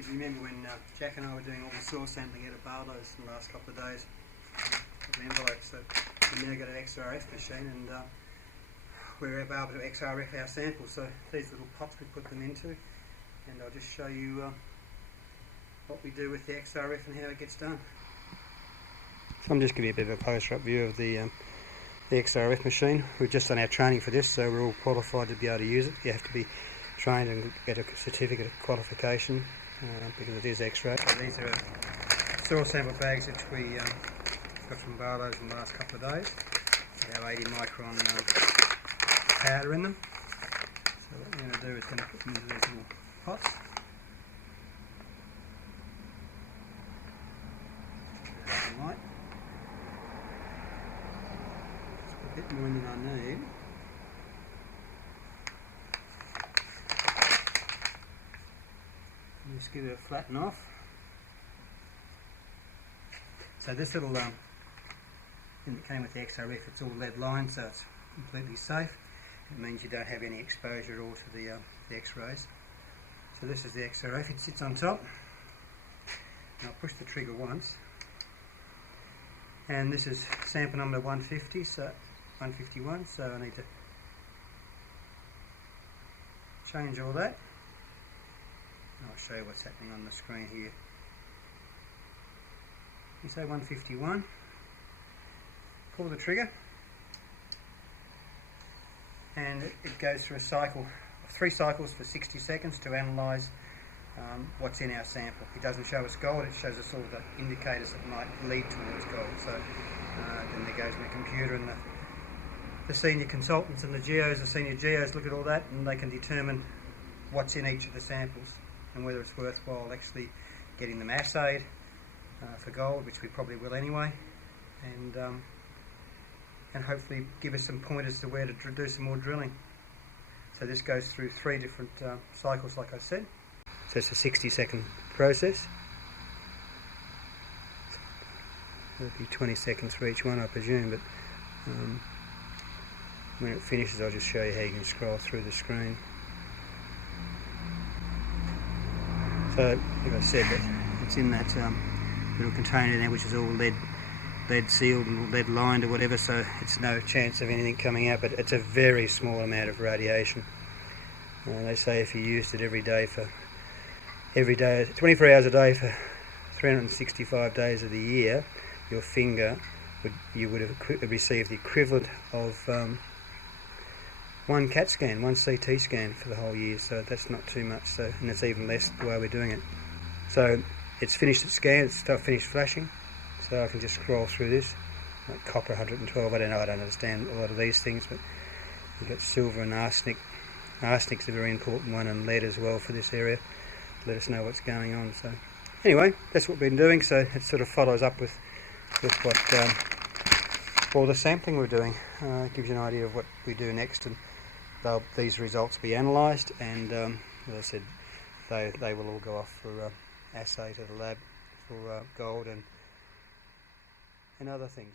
If you remember when Jack and I were doing all the soil sampling out of Barlows in the last couple of days of the envelope, so we've now got an XRF machine and we're able to XRF our samples. So these little pots we put them into, and I'll just show you what we do with the XRF and how it gets done. So I'm just giving you a bit of a closer up view of the XRF machine. We've just done our training for this, so we're all qualified to be able to use it. You have to be trained and get a certificate of qualification because it is X-ray. So these are soil sample bags which we got from Barlows in the last couple of days. They have 80 micron powder in them. So what we're going to do is going to put them into these little pots. Light. Just put a bit more in than I need. Just give it a flatten off. So this little thing that came with the XRF, it's all lead lined, so it's completely safe. It means you don't have any exposure at all to the X-rays. So this is the XRF, it sits on top. And I'll push the trigger once. And this is sample number 150, so 151, so I need to change all that. I'll show you what's happening on the screen here. You say 151, pull the trigger, and it goes through a cycle, 3 cycles for 60 seconds to analyse what's in our sample. It doesn't show us gold, it shows us all the indicators that might lead towards gold. So then it goes in the computer, and the senior consultants and the senior geos look at all that, and they can determine what's in each of the samples and whether it's worthwhile actually getting them assayed for gold, which we probably will anyway, and hopefully give us some pointers to where to do some more drilling. So this goes through 3 different cycles, like I said. So it's a 60-second process. It'll be 20 seconds for each one, I presume, but when it finishes I'll just show you how you can scroll through the screen. So, like I said, it's in that little container there, which is all lead sealed and lead lined or whatever, so it's no chance of anything coming out, but it's a very small amount of radiation. They say if you used it every day, 24 hours a day for 365 days of the year, your finger you would have received the equivalent of 1 CAT scan, 1 CT scan for the whole year, so that's not too much. So, and it's even less the way we're doing it. So it's finished its scan, it's finished flashing, so I can just scroll through this. Like copper 112, I don't understand a lot of these things, but you've got silver and arsenic. Arsenic's a very important one, and lead as well for this area. Let us know what's going on. So anyway, that's what we've been doing, so it sort of follows up with what all the sampling we're doing. It gives you an idea of what we do next, and these results will be analysed, and as I said, they will all go off for assay to the lab for gold and other things.